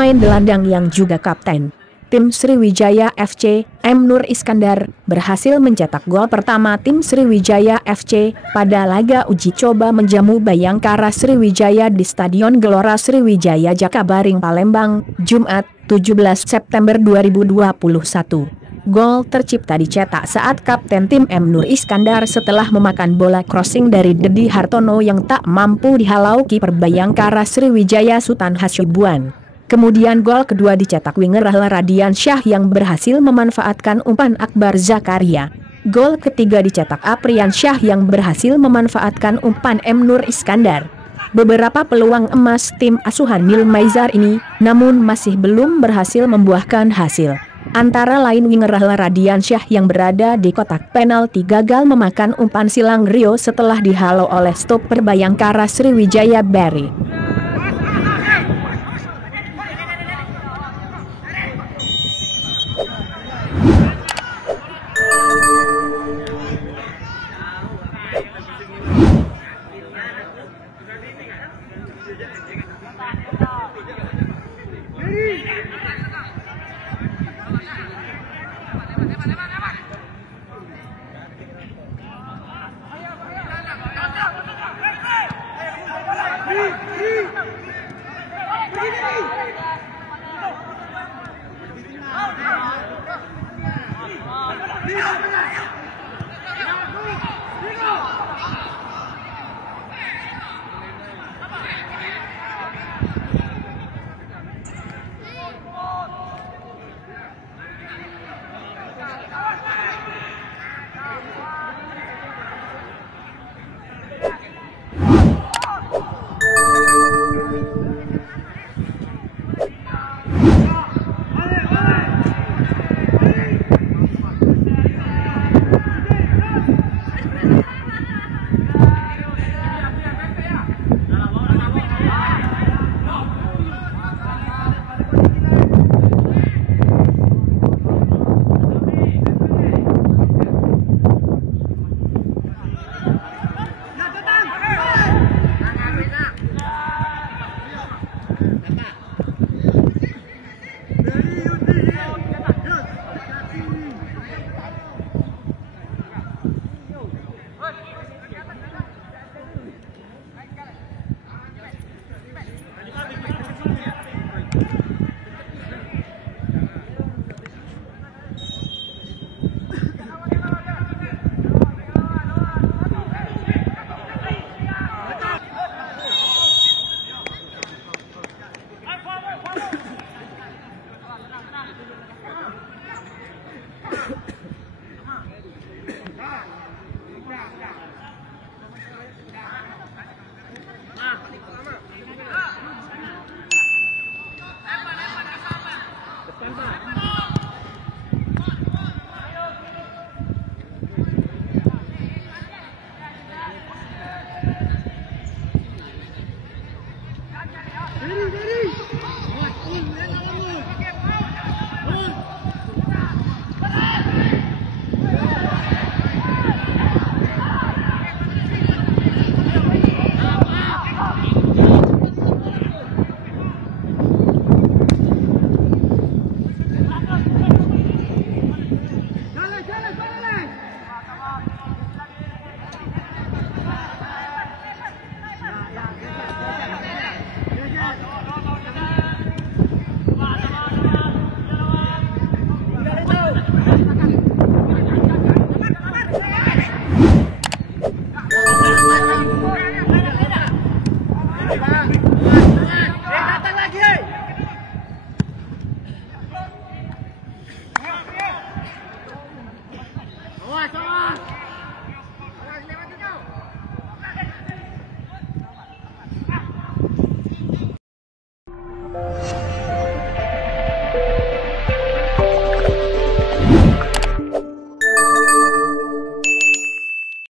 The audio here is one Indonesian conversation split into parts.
pemain gelandang yang juga kapten tim Sriwijaya FC, M. Nur Iskandar, berhasil mencetak gol pertama tim Sriwijaya FC pada laga uji coba menjamu Bayangkara Sriwijaya di Stadion Gelora Sriwijaya Jakabaring Palembang, Jumat, 17 September 2021. Gol tercipta dicetak saat kapten tim M. Nur Iskandar setelah memakan bola crossing dari Dedi Hartono yang tak mampu dihalau kiper Bayangkara Sriwijaya Sultan Hasibuan. Kemudian gol kedua dicetak winger Rahla Radiansyah yang berhasil memanfaatkan umpan Akbar Zakaria. Gol ketiga dicetak Apriansyah yang berhasil memanfaatkan umpan M. Nur Iskandar. Beberapa peluang emas tim asuhan Nil Maizar ini, namun masih belum berhasil membuahkan hasil. Antara lain winger Rahla Radiansyah yang berada di kotak penalti gagal memakan umpan silang Rio setelah dihalau oleh stoper Bayangkara Sriwijaya Barry.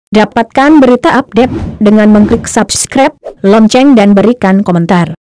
Dapatkan berita update dengan mengklik subscribe, lonceng dan berikan komentar.